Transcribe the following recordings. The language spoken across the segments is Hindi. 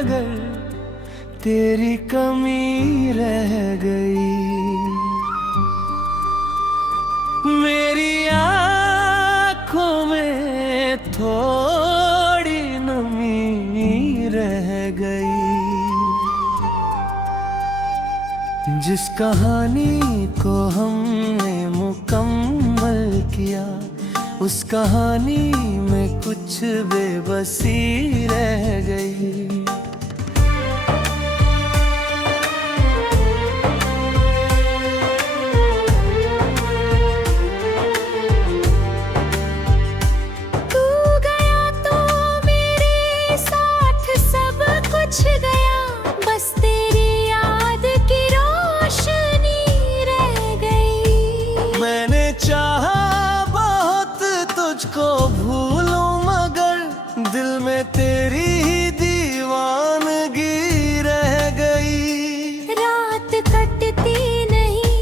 मगर तेरी कमी रह गई। मेरी आँखों में थोड़ी नमी रह गई। जिस कहानी को हमने मुकम्मल किया, उस कहानी में कुछ बेबसी रह गई। तू गया तो मेरे साथ सब कुछ गया, बस तेरी याद की रोशनी रह गई। मैंने चाहा तुझको भूलूं मगर दिल में तेरी ही दीवानगी रह गई। रात कटती नहीं,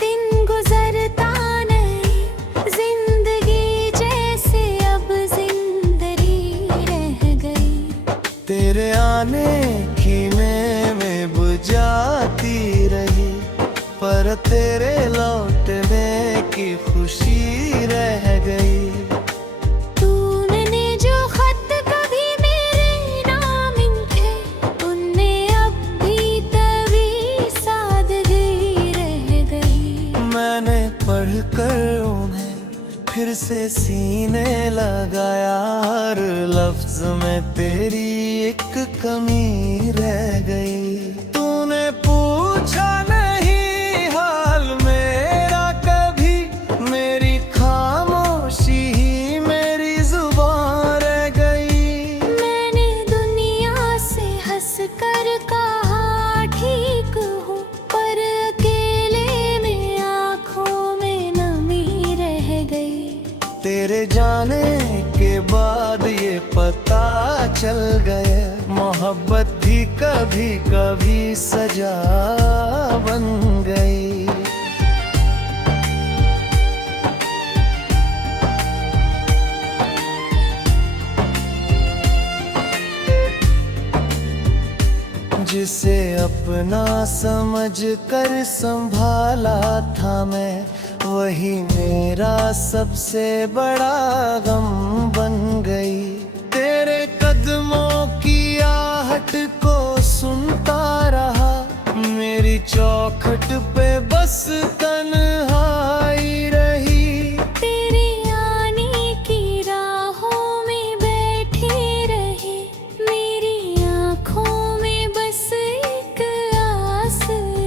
दिन गुजरता नहीं, जिंदगी जैसे अब जिंदगी रह गई। तेरे आने की में बुझाती रही, पर तेरे लौटने की खुशी रह गई। पढ़कर उन्हें फिर से सीने लगाया, हर लफ्ज में तेरी एक कमी रह गई। तूने पूछा नहीं हाल मेरा कभी, मेरी खामोशी ही मेरी जुबान रह गई। मैंने दुनिया से हंस कर कहा ठीक हूँ, पर तेरे जाने के बाद ये पता चल गया, मोहब्बत भी कभी कभी सजा बन गई। जिसे अपना समझ कर संभाला था मैं, वही मेरा सबसे बड़ा गम बन गई। तेरे कदमों की आहट को सुनता रहा, मेरी चौखट पे बस तन्हाई रही। तेरे आने की राहों में बैठी रही, मेरी आँखों में बस एक आस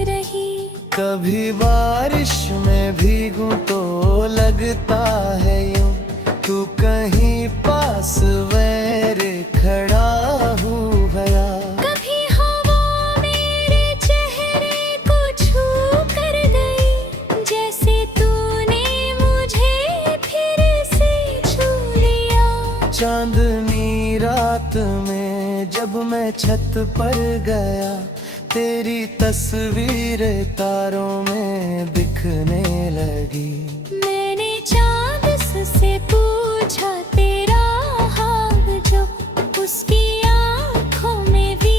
रही। कभी बारिश में भीगूं तो लगता है यूं, तू कहीं पास मेरे खड़ा हूँ भला। कभी हवा मेरे चेहरे को छू कर गई, जैसे तूने मुझे फिर से छू लिया। चांदनी रात में जब मैं छत पर गया, तेरी तस्वीर तारों में दिखने लगी। मैंने चांद से पूछा तेरा हाल, जो उसकी आँखों में भी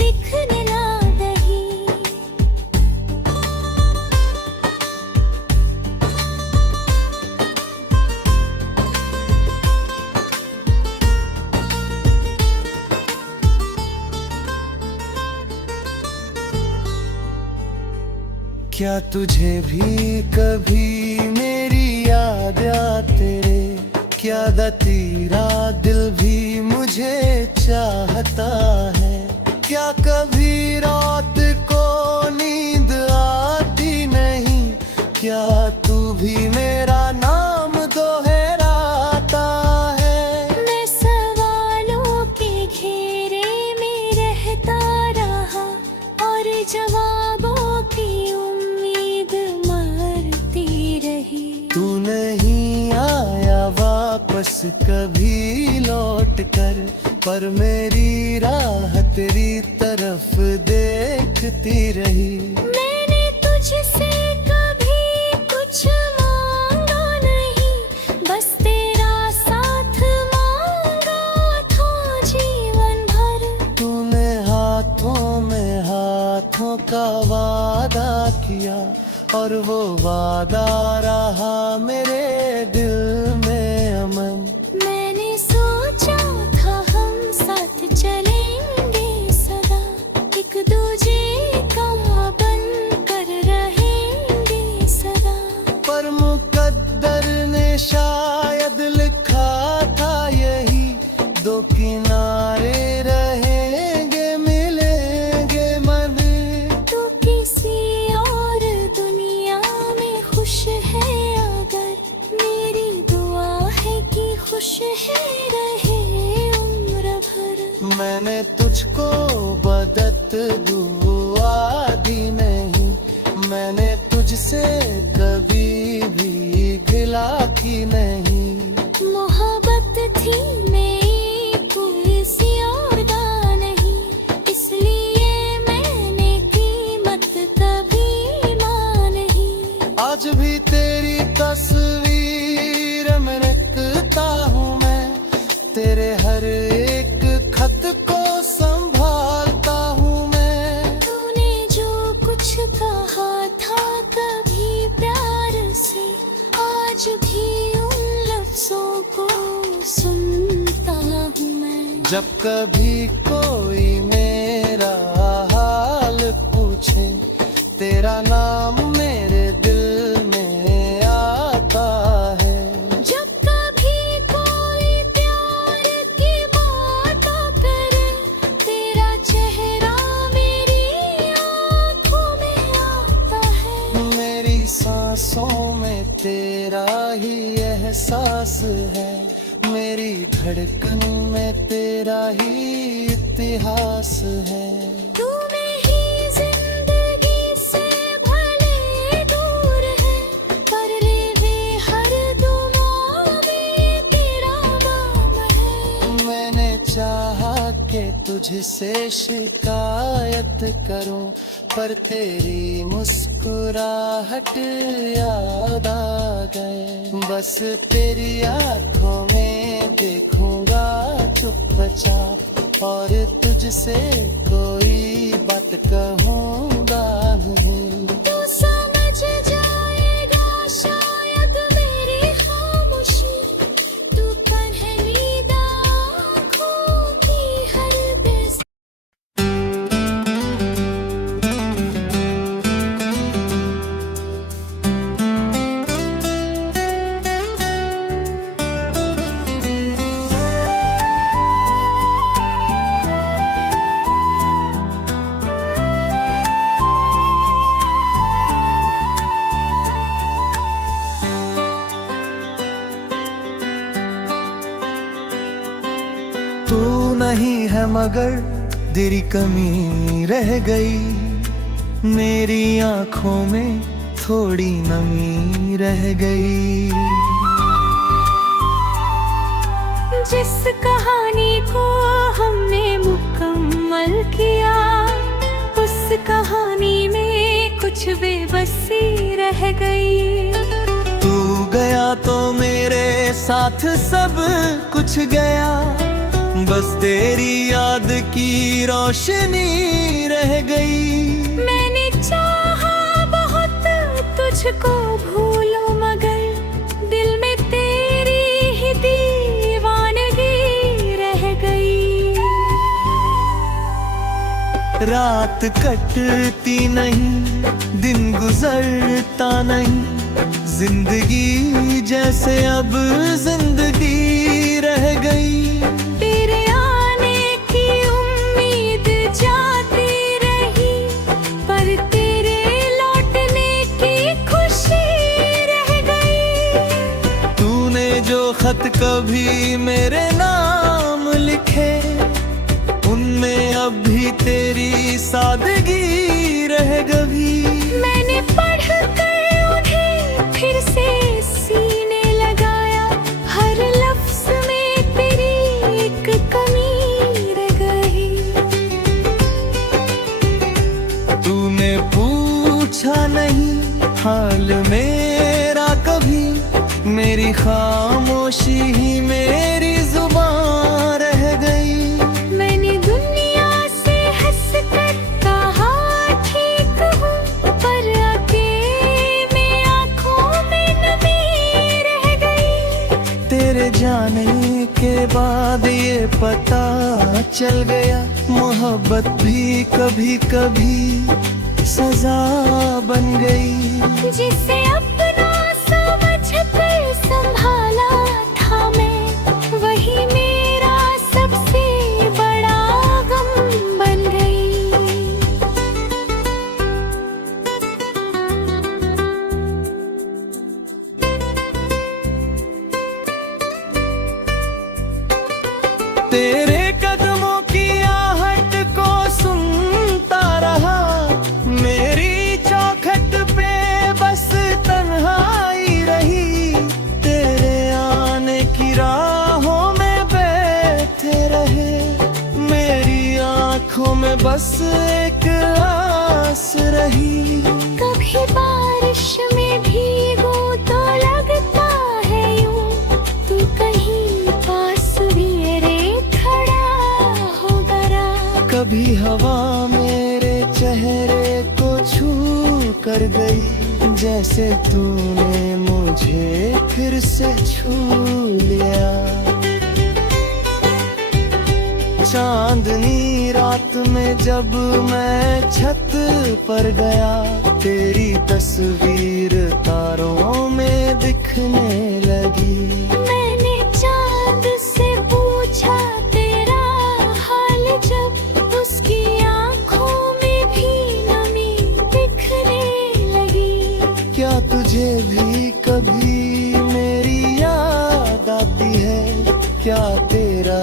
दिखने लगी। क्या तुझे भी कभी मेरी याद आते रे? क्या तेरा दिल भी मुझे चाहता है? क्या कभी रात को नींद आती नहीं? क्या तू भी मेरा नाम दोहराता है? मैं सवालों के घेरे में रहता रहा, और जवाबों की उम्मीद मरती रही। तू नहीं आया वापस कभी लौट कर, पर मेरी राह तेरी तरफ देखती रही। मैंने तुझसे कभी कुछ मांगा नहीं, बस तेरा साथ मांगा था जीवन भर। आँखों का वादा किया और वो वादा रहा मेरे दिल में अमन। मैंने सोचा था हम साथ चलेंगे सदा, एक दूजे का बन कर रहेंगे सदा। पर मुकद्दर ने शायद लिखा था यही, दो किनारे रहेंगे मिलेंगे मन। तू किसी और दुनिया में खुश है अगर, मेरी दुआ है कि खुश है रहे उम्र भर। मैंने तुझको बदत दुआ दी नहीं, मैंने तुझसे कभी भी गिला की नहीं। मोहब्बत थी मेरी किसी और का नहीं, इसलिए मैंने कीमत कभी ना नहीं। आज भी तेरी तस्वीर में लिखता हूँ मैं, तेरे हर एक खत को संभालता हूँ मैं। तूने जो कुछ कहा था कभी प्यार से, आज भी उन लफ्जों को सुनता हूँ मैं। जब कभी कोई मेरा हाल पूछे, तेरा नाम मेरे दिल में आता है। जब कभी कोई प्यार की बात करे, तेरा चेहरा मेरी आँखों में आता है। मेरी सांसों में तेरा ही एहसास है, मेरी धड़कन में तेरा ही इतिहास है। तूने ही जिंदगी से भले दूर है, पर रे हर दुआ में तेरा नाम है। मैंने चाहा कि तुझसे शिकायत करूं, पर तेरी मुस्कुराहट याद आ गए। बस तेरी आंखों में देखूंगा चुपचाप, और तुझसे कोई बात कहूंगा नहीं। तू समझ जाएगा शायद मेरी खामोशी, तू पहनीदा आँखों की हर बेस। तू नहीं है मगर तेरी कमी रह गई, मेरी आंखों में थोड़ी नमी रह गई। जिस कहानी को हमने मुकम्मल किया, उस कहानी में कुछ बेबसी रह गई। तू गया तो मेरे साथ सब कुछ गया, बस तेरी याद की रोशनी रह गई। मैंने चाहा बहुत तुझको भूलो, मगर दिल में तेरी ही दीवानगी रह गई। रात कटती नहीं, दिन गुजरता नहीं, जिंदगी जैसे अब जिंदगी रह गई। तेरे आने की उम्मीद जाती रही, पर तेरे लौटने की खुशी रह गई। तूने जो खत कभी मेरे नाम लिखे, उनमें अब भी तेरी सादगी रह गई। मैंने पढ़ कर उन्हें फिर से सीने लगाया, हर लफ्ज में तेरी एक कमी रह गई। तूने पूछा नहीं हाल मेरा कभी, मेरी खामोशी ही मेरी जुबान रह गई। मैंने दुनिया से हंस कर कहा था पता चल गया, मोहब्बत भी कभी कभी सजा बन गई। जिसे अपना समझ कर संभाला था मैं, वही मेरा सबसे बड़ा गम बन गई। तेरे कदमों की आहट को सुनता रहा, मेरी चौखट पे बस तन्हाई रही। तेरे आने की राहों में बैठे रहे, मेरी आंखों में बस एक आस रही। कभी बारिश में भीगू तो लगता है यूं, तू कहीं पास भी रे खड़ा हो गया। कभी हवा मेरे चेहरे को छू कर गई, जैसे तूने मुझे फिर से छू लिया। चांदनी रात में जब मैं छत पर गया, तेरी तस्वीर तारों में दिखने लगी। मैंने चांद से पूछा तेरा हाल, जब उसकी आंखों में भी नमी दिखने लगी। क्या तुझे भी कभी मेरी याद आती है? क्या तेरा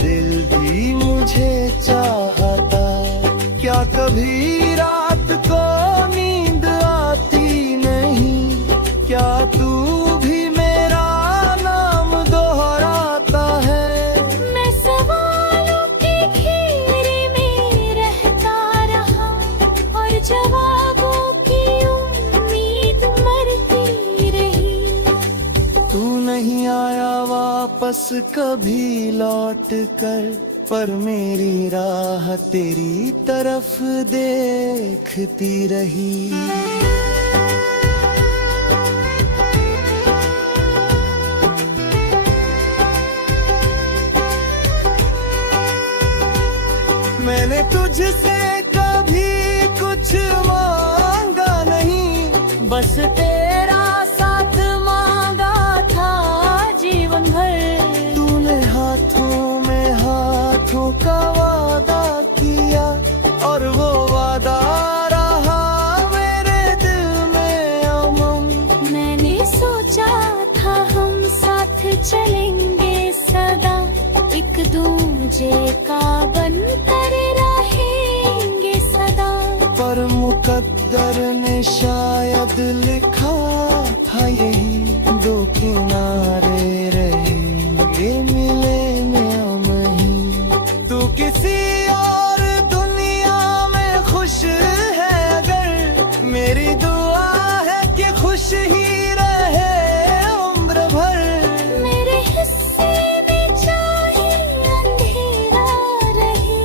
दिल भी मुझे चाहता? क्या कभी रात को नींद आती नहीं? क्या तू भी मेरा नाम दोहराता है? मैं सवालों के घेरे में रहता रहा, और जवाबों की उम्मीद मरती रही। तू नहीं आया वापस कभी लौट कर, पर मेरी राह तेरी तरफ देखती रही। मैंने तुझसे कभी कुछ मांगा नहीं, बस तेरा साथ मांगा था जीवन भर। तूने हाथों में हाथों का वादा किया, और वो वादा रहा मेरे दिल में अमन। मैंने सोचा था हम साथ चलेंगे सदा, एक दूजे का बनकर रहेंगे सदा। पर मुकद्दर ने शायद लिखा था यही, दो किनारे रहेंगे मिले न वहीं। तू किसी और दुनिया में खुश है अगर, मेरी दुआ है कि खुश ही रहे उम्र भर। मेरे हिस्से में चाहे अंधेरा रहे,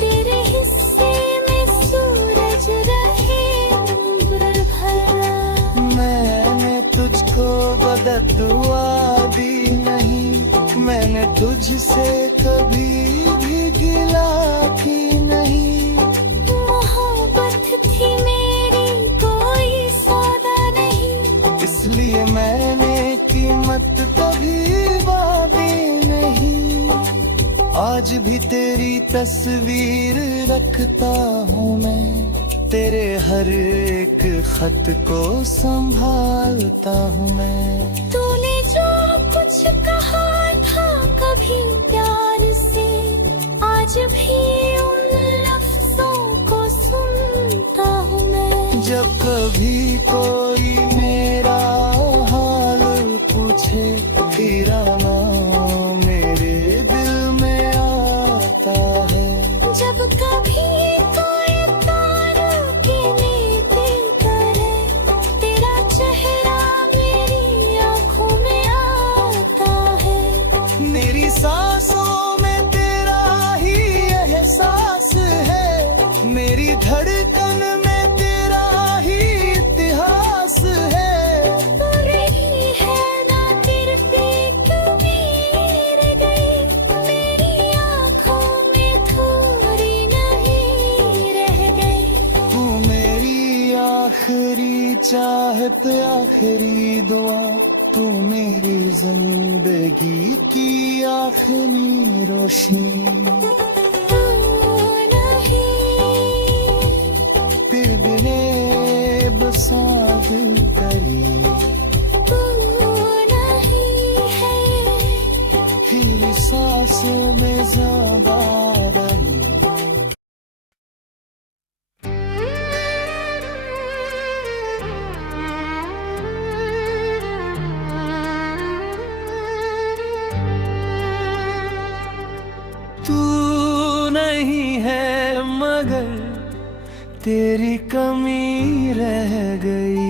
तेरे हिस्से में सूरज रहे उम्र भर। मैंने तुझको बददुआ दी नहीं, मैंने तुझसे कभी भी गिला की नहीं। मोहब्बत थी मेरी कोई सौदा नहीं, इसलिए मैंने कीमत कभी वादी नहीं। आज भी तेरी तस्वीर रखता हूँ मैं, तेरे हर एक खत को संभालता हूँ मैं। तूने जो कुछ कहा था कभी प्यार से, आज भी उन लफ्जों को सुनता हूँ मैं। जब कभी कोई मेरा हाल पूछे, तेरा नाम मेरे दिल में आता है। जब कभी कोई तारों की नींद करे, तेरा चेहरा मेरी आंखों में आता है। मेरी सांसों में तेरा ही एहसास है, मेरी धड़कन में तेरा ही इतिहास चाहत आखिरी दुआ, तू मेरी जिंदगी की आखिरी रोशनी। फिर दिले बसा दिल करी, फिर सांसों में ज़्यादा रही। तू नहीं है मगर तेरी कमी रह गई,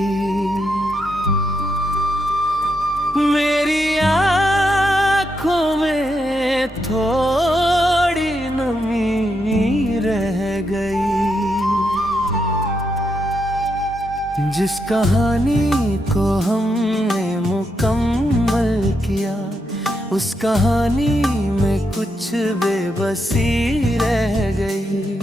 मेरी आँखों में थोड़ी नमी रह गई। जिस कहानी को हमने मुकम्मल किया, उस कहानी में कुछ बेबसी रह गई।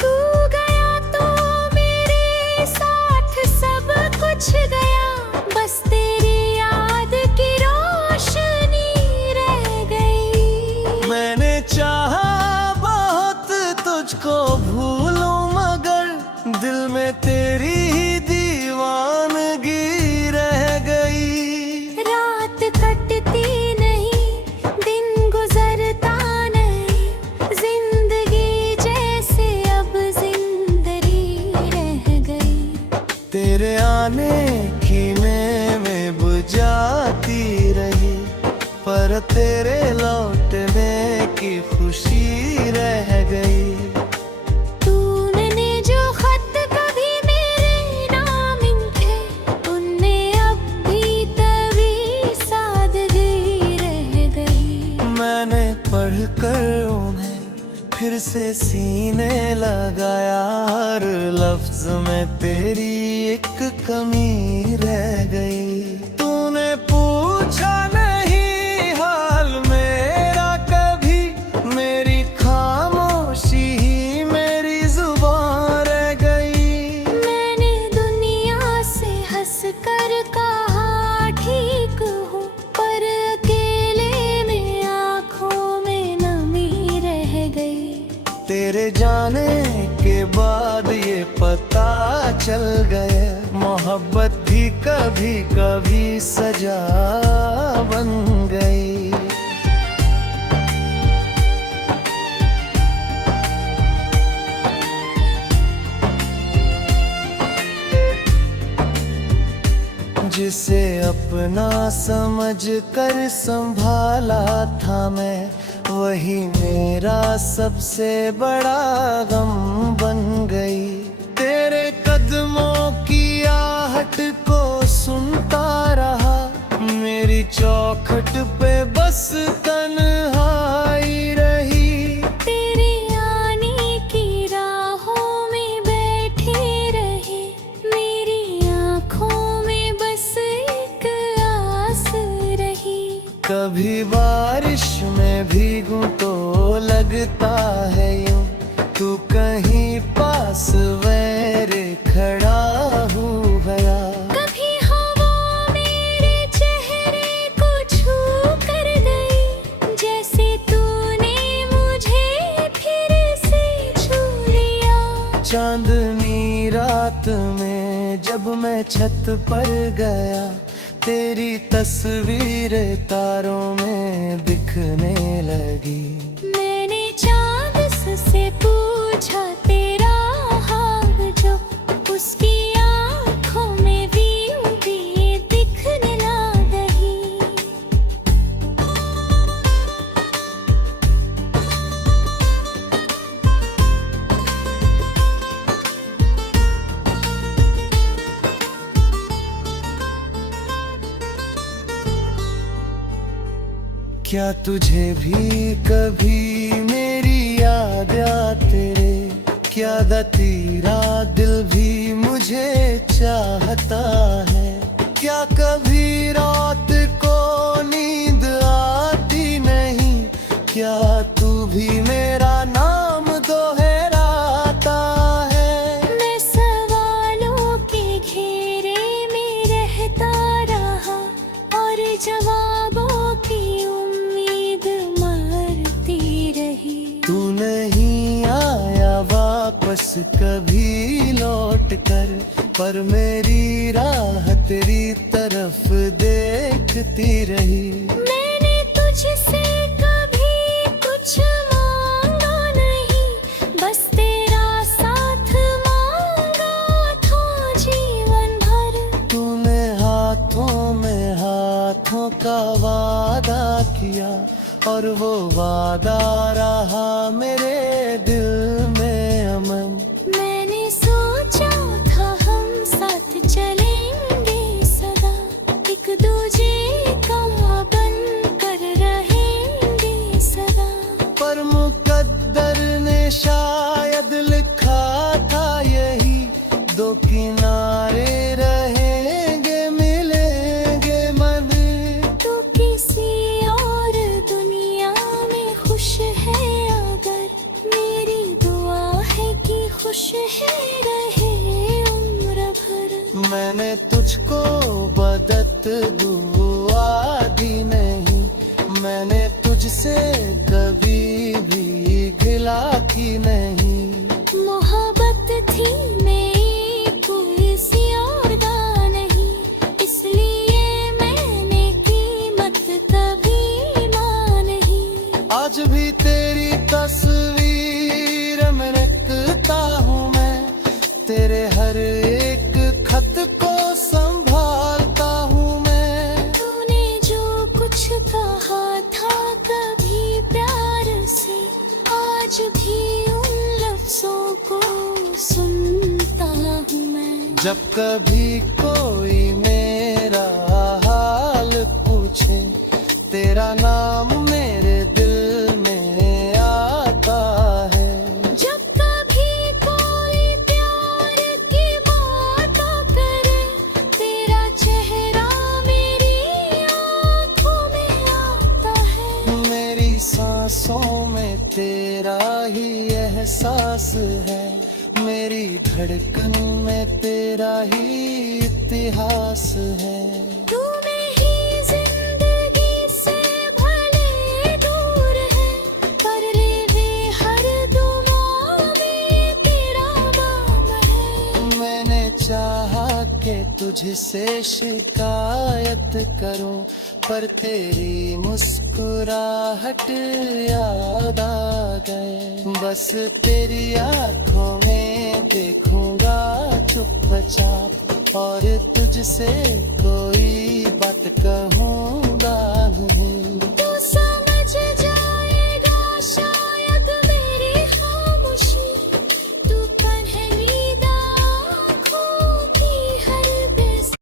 तू गया तो मेरे साथ सब कुछ गया, बस तेरी याद की रोशनी रह गई। मैंने चाहा तुझको भूलूं मगर दिल में तेरी ही दीवानगी रह गई। रात कटती नहीं, दिन गुजरता नहीं, जिंदगी जैसे अब जिंदगी रह गई। तेरे आने की में बुझाती रही, पर तेरे लौटने की खुशी रह गई। पढ़कर उन्हें फिर से सीने लगाया, हर लफ्ज में तेरी एक कमी रह गई। तूने पूछा नहीं हाल मेरा कभी, मेरी खामोशी ही मेरी जुबान रह गई। मैंने दुनिया से हंस कर कहा ठीक हूँ, पर तेरे जाने के बाद ये पता चल गया, मोहब्बत भी कभी कभी सजा बन गई। जिसे अपना समझ कर संभाला था मैं, वही मेरा सबसे बड़ा गम बन गई। तेरे कदमों की आहट को सुनता रहा, मेरी चौखट पे बस तन्हाई रही। तेरे आने की राहों में बैठी रही, मेरी आँखों में बस एक आस रही। कभी बारिश में भीगूं तो लगता है यूं, तू कहीं पास मेरे खड़ा हूँ भला। कभी हवा मेरे चेहरे को छू कर गई, जैसे तूने मुझे फिर से छू लिया। चांदनी रात में जब मैं छत पर गया, तेरी तस्वीर तारों में दिखने लगी। मैंने चांद से पूछा तेरा हाल, जो उसकी आँखों में भी दिखने लग गई। क्या तुझे भी कभी मेरी याद आते रे? क्या तेरा दिल भी मुझे चाहता है? क्या कभी रात को नींद आ भी मेरा नाम दोहराता है। मैं सवालों के घेरे में रहता रहा और जवाबों की उम्मीद मरती रही। तू नहीं आया वापस कभी लौट कर, पर मेरी राह तेरी तरफ देखती रही। मैंने तुझसे कभी कुछ मांगा नहीं, बस तेरा साथ मांगा था जीवन भर। तूने हाथों में हाथों का वादा किया, और वो वादा रहा मेरे दिल में अमन। मैंने सोचा था हम साथ चलेंगे सदा, एक दूजे का बन कर रहेंगे सदा। पर मुकद्दर ने शायद लिखा था यही, दो किनारे रहेंगे मिलेंगे मन। तू किसी और दुनिया में खुश है अगर, मेरी दुआ है कि खुश है रहे उम्र भर। मैंने तुझको बदत दुआ दी नहीं, मैंने तुझसे कभी भी गिला की नहीं। मोहब्बत थी मेरी कोई और दा नहीं, इसलिए मैंने कीमत कभी ना नहीं। आज भी तेरी तस्वीर में रखता हूँ मैं, तेरे हर एक खत को संभालता हूँ मैं। तूने जो कुछ कहा था कभी प्यार से, आज भी उन लफ्जों को सुनता हूँ मैं। जब कभी कोई मेरा हाल पूछे, तेरा नाम मेरे दिल में आता है। जब कभी कोई प्यार की बात करे, तेरा चेहरा मेरी आँखों में आता है। मेरी सांसों में तेरा ही एहसास है, मेरी धड़कन में तेरा ही इतिहास है। तूने ही जिंदगी से भले दूर है, पर रे हर दुआ में तेरा नाम है। मैंने चाहा कि तुझसे शिकायत करूं, पर तेरी मुस्कुराहट याद आ गए। बस तेरी आंखों में देखूंगा चुपचाप, और तुझसे कोई बात कहूंगा नहीं। तू समझ जाएगा शायद मेरी खामोशी, तू पहनीदा आँखों की हर बेस।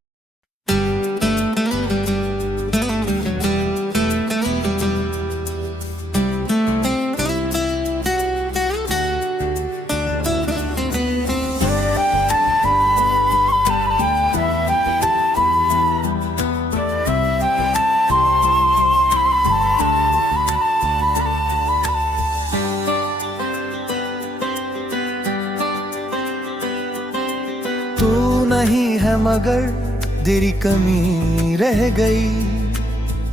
तू नहीं है मगर तेरी कमी रह गई,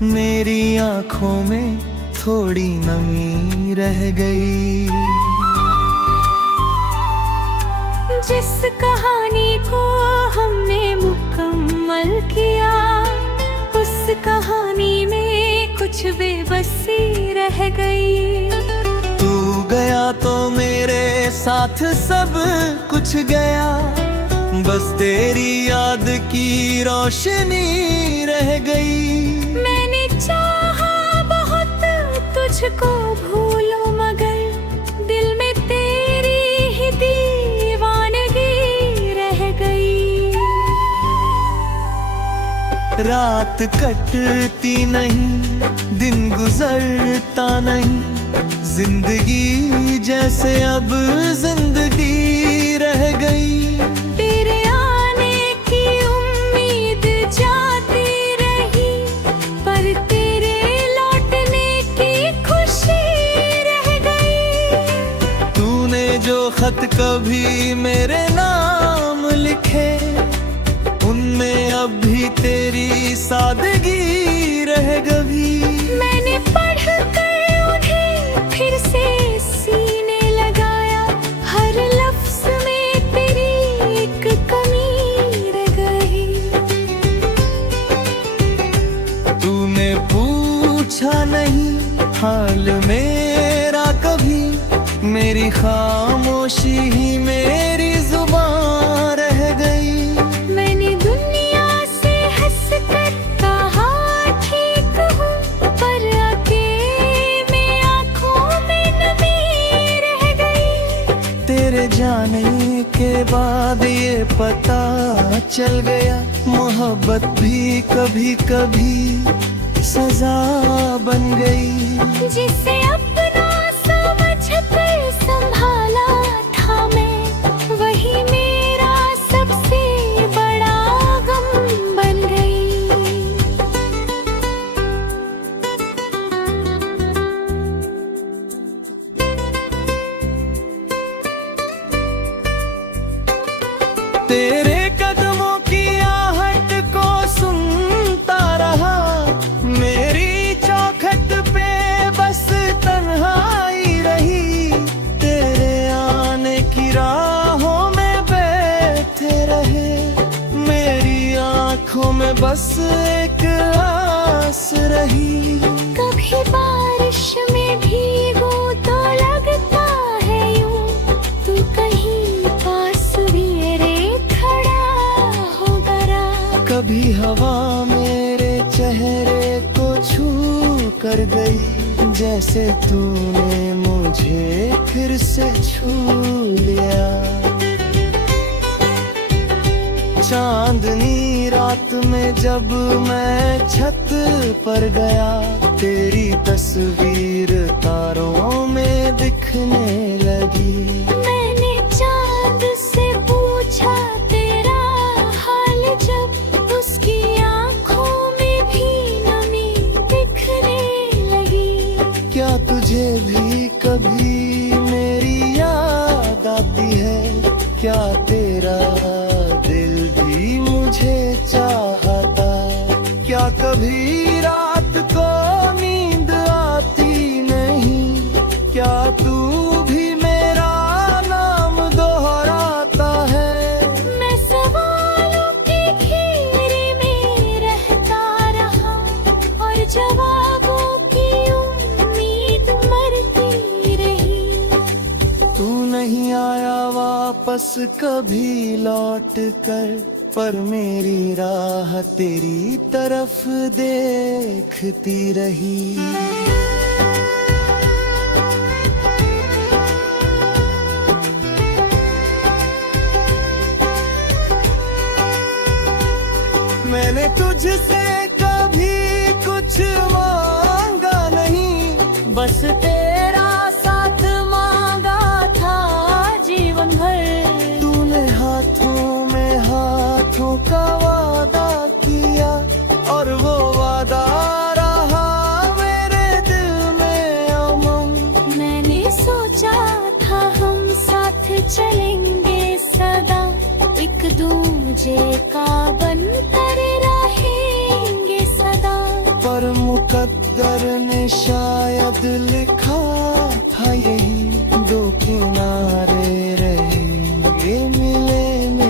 मेरी आंखों में थोड़ी नमी रह गई। जिस कहानी को हमने मुकम्मल किया, उस कहानी में कुछ बेबसी रह गई। तू गया तो मेरे साथ सब कुछ गया, बस तेरी याद की रोशनी रह गई। मैंने चाहा बहुत तुझको भूलो, मगर दिल में तेरी ही दीवानगी रह गई। रात कटती नहीं, दिन गुजरता नहीं, जिंदगी जैसे अब जिंदगी रह गई। तेरे आने की उम्मीद जाती रही, पर तेरे लौटने की खुशी रह गई। कभी मेरे नाम लिखे, उनमें अब भी तेरी सादगी रह गई। मैंने पढ़ कर उन्हें फिर से सीने लगाया, हर लफ्ज में तेरी एक कमी रह गई। तूने पूछा नहीं हाल मेरा कभी, मेरी खामोशी ही मेरी जुबान रह गई। मैंने दुनिया से हंस कर कहा ठीक हूँ, पर अकेले आँखों में नमी रह गई। तेरे जाने के बाद ये पता चल गया, मोहब्बत भी कभी कभी सजा बन गई। जिसे अपना समझ कर संभाला था मैं, वही मेरा सबसे बड़ा गम बन गई। तेरे कदमों की आहट को सुनता रहा, मेरी चौखट पे बस तन्हाई रही। तेरे आने की राहों में बैठे रहे, मेरी आंखों में बस एक आस रही। कभी बारिश में भीगू तो लगता है यूं, तू कहीं पास मेरे खड़ा हो गया। कभी हवा मेरे चेहरे को छू कर गई, जैसे तूने मुझे फिर से छू लिया। चांदनी रात में जब मैं छत पर गया, तेरी तस्वीर तारों में दिखने लगी। मैंने चांद से पूछा तेरा हाल, जब उसकी आंखों में भी नमी दिखने लगी। क्या तुझे भी कभी मेरी याद आती है? क्या तेरा दिल भी मुझे चाहता? क्या कभी रात को नींद आती नहीं? क्या तू भी मेरा नाम दोहराता है? मैं सवालों के घेरे में रहता रहा, और जवाबों की उम्मीद मरती रही। तू नहीं आया वापस कभी लौट कर, पर मेरी राह तेरी तरफ देखती रही। मैंने तुझसे कभी कुछ मांगा नहीं, बस तेरा साथ मांगा था जीवन भर। तूने हाथों में हाथों का वादा किया, और वो वादा रहा मेरे दिल में अमन। मैंने सोचा था हम साथ चलेंगे सदा, एक दूजे का बनकर रहेंगे सदा। पर मुकद्दर ने शायद लिखा था यही, दो किनारे रहेंगे मिले न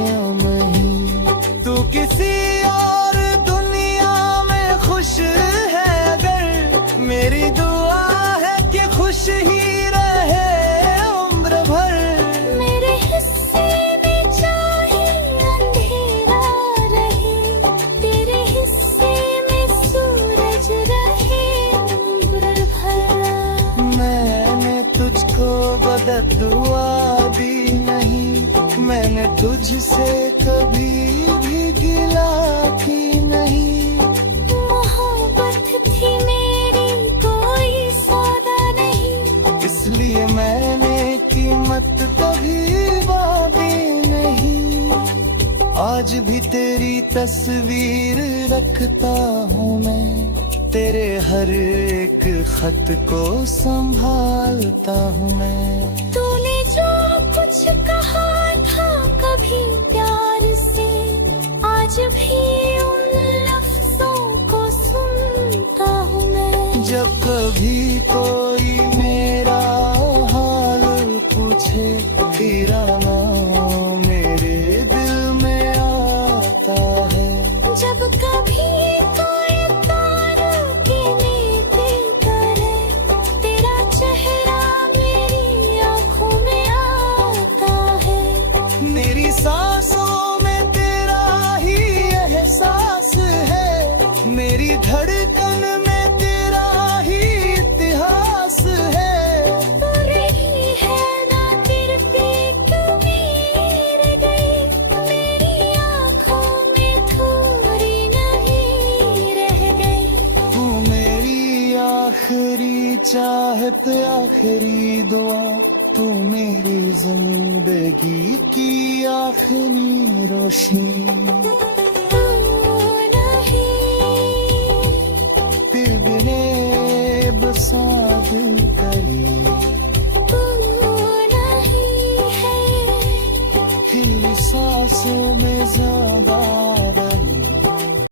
नहीं। तू किसी और दुनिया में खुश है अगर, मेरी दुआ है कि खुश ही रहे उम्र भर। मेरे हिस्से में चाहे अंधेरा रहे, तेरे हिस्से में सूरज रहे उम्र भर। मैंने तुझको बददुआ दी नहीं, मैंने तुझसे कभी भी गिला की नहीं। मोहब्बत थी मेरी कोई सौदा नहीं, इसलिए मैंने कीमत कभी वादी नहीं। आज भी तेरी तस्वीर रखता हूँ मैं, तेरे हर एक खत को संभालता हूँ मैं। तूने जो कुछ कहा आज भी उन लफ्जों को सुनता हूँ मैं। जब कभी कोई मेरा हाल पूछे, तेरा नाम मेरे दिल में आता है। जब कभी कोई तारा गिने दिल करे, तेरा चेहरा मेरी आँखों में आता है। मेरी सांसों में तेरा ही एहसास है, मेरी धड़कन में तेरा ही इतिहास है। तू रही है ना तेरे पे क्यों गिर गई, मेरी आँखों में थोड़ी नहीं रह गई। तू मेरी आखिरी चाहत, आखिरी दुआ, तू मेरी जिंदगी की आखिरी रोशनी।